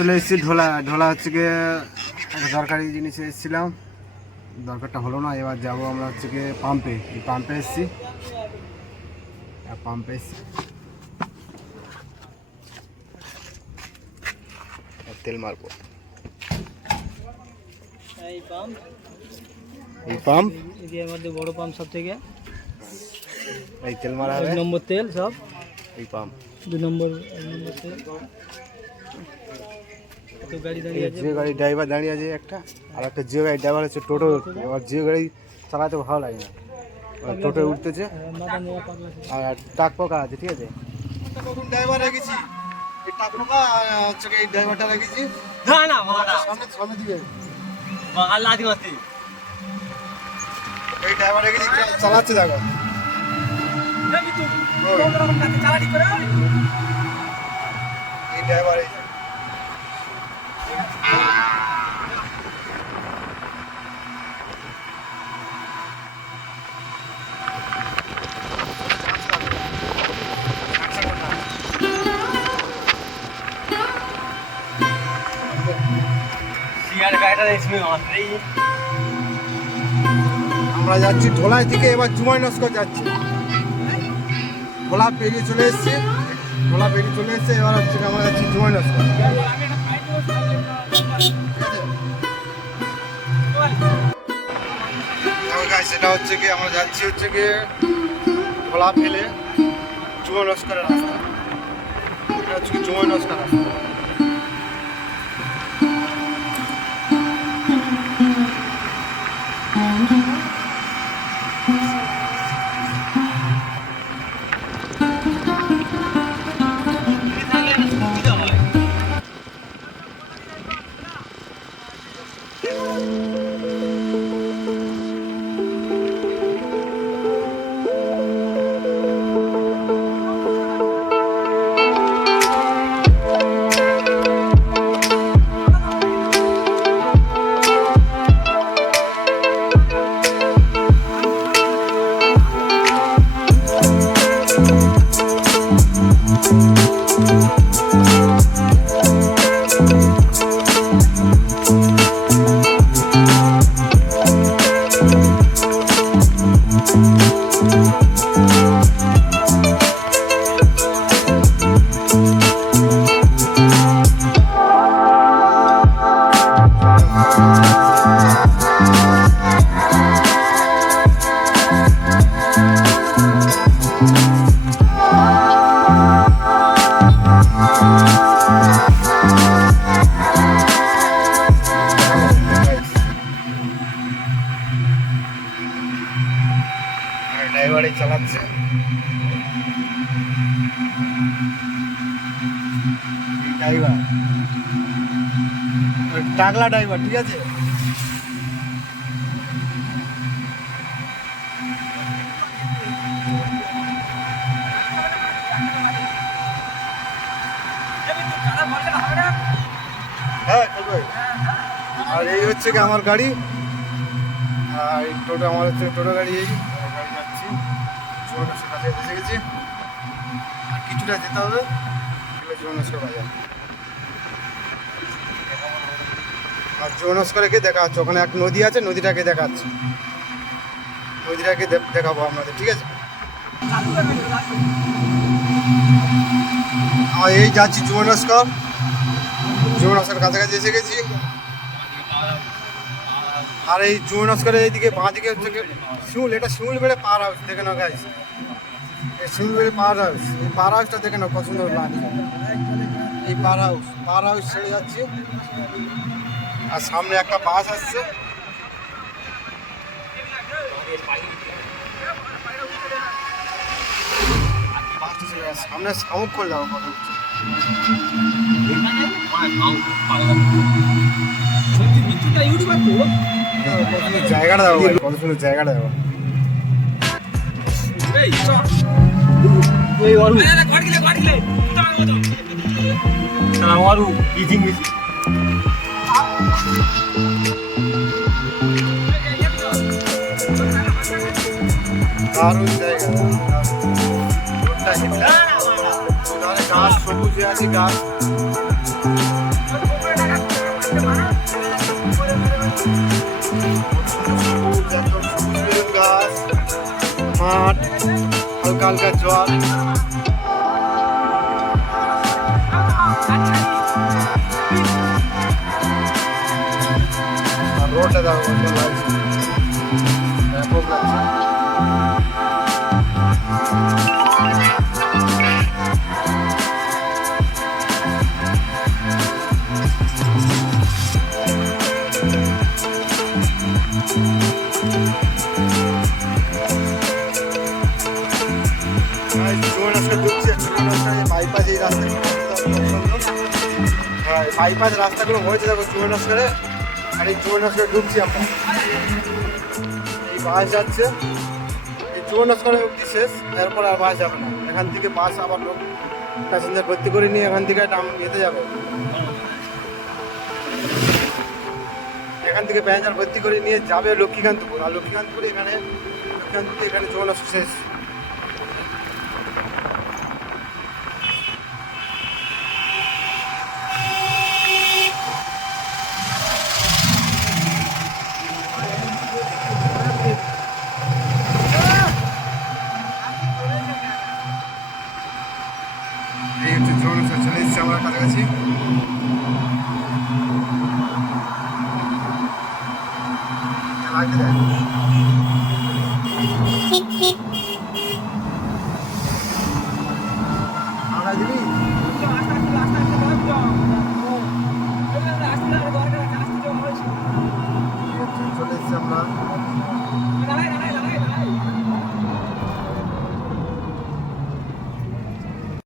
চলে এসেছি ঢোলা ঢোলা হচ্ছে গিয়ে একটা দরকারি জিনিসে এসেছিলাম। দরকারটা হলো না এবার যাব আমরা হচ্ছে গিয়ে পাম্পে এই পাম্পে এসেছি। পাম্পে এসেছি তেল মারবো। এই পাম্প এই পাম্প এরিয়ার মধ্যে বড় পাম্প সব থেকে। এই তেল মারা হবে। নম্বর তেল সব। এই পাম্প দু নম্বর এক নম্বর তেল কত গাড়ি দাঁড়িয়ে আছে জিও গাড়ি ড্রাইভার দাঁড়িয়ে আছে একটা আর একটা জিও গাড়ি ড্রাইভার হচ্ছে টোটো এবার জিও গাড়ি চালাতে ভালো লাগে না। টোটো উঠতেছে আর। আর টাক পোকা আছে ঠিক আছে? ড্রাইভার রেখেছি। এই টাক পোকা এই ড্রাইভারটা রেখেছি। না না সামনে সামনে দিকে। বাগাল লাদি এই ড্রাইভার রেখেছি চালাচ্ছে দেখো। এই ড্রাইভার আমরা যাচ্ছি ঢোলাই থেকে এবার জুমাই নস্কর যাচ্ছি। ঢোলা পেরিয়ে চলে এসেছি ঢোলা পেরিয়ে চলে এসেছে, এবার হচ্ছে আমরা যাচ্ছি জুমাই নস্কর সেটা হচ্ছে কি, আমরা যাচ্ছি হচ্ছে গিয়ে ঢোলা ফেলে জুমাই নস্করের রাস্তা। এটা হচ্ছে কি জুমাই নস্কর রাস্তা। ড্রাইভারই চালাচ্ছে। ড্রাইভার টাকলা ড্রাইভার ঠিক আছে? হ্যাঁ আর এই হচ্ছে কি আমার গাড়ি। আর টোটো, আমার হচ্ছে টোটো গাড়ি এই। জীবনেশ্বর কাছে এসে গেছি। আর কিছুটা যেতে হবে। জীবনেশ্বর বাজার। আর জীবনেশ্বরে গিয়ে দেখা যাচ্ছে ওখানে এক নদী আছে, নদীটাকে দেখাচ্ছে। নদীটাকে দেখাবো আপনাদের, ঠিক আছে? আর এই যাচ্ছি জীবনেশ্বর জীবনেশ্বর কাছাকাছি এসে গেছি। আর এই জুনস্করের এইদিকে বাঁ দিকে হচ্ছে শিমুল, এটা শিমুল বেড়ে পার হাউস দেখে নাও গাইস এই শিমুল বেড়ে পার হাউস এই পার হাউসটা দেখে নাও সুন্দর লাগছে এই পার হাউস পার হাউস ছেড়ে যাচ্ছি। আর সামনে একটা বাস আসছে। সামনে শামুক করে যাব কথা হচ্ছে জায়গাটা ভাই, কত সুন্দর জায়গাটা সালা ওয়ারু ইজিং ইজিং দারুণ জায়গা। ওধারে গাছ সবুজ আছে গাছ। জল আর রোডটা দেখো কত লাগছে ব্যাপক লাগছে বাইপাস এই রাস্তা হ্যাঁ বাইপাস রাস্তাগুলো হয়েছে, দেখো চুয়ানস্করে আর এই চুয়ানস্করে ঢুকছি আমরা। এই বাস যাচ্ছে। এই চুয়ানস্করে অব্দি শেষ, এরপর আর বাস যাবে না। এখান থেকে বাস আবার লোক ভর্তি করে নিয়ে এখান থেকে নাম যেতে যাবে। এখান থেকে প্যাসেঞ্জার ভর্তি করে নিয়ে যাবে লক্ষ্মীকান্তপুর। আর লক্ষ্মীকান্তপুরে এখানে লক্ষ্মীকান্তপুরে এখানে চুয়ানস্কর শেষ। Okay.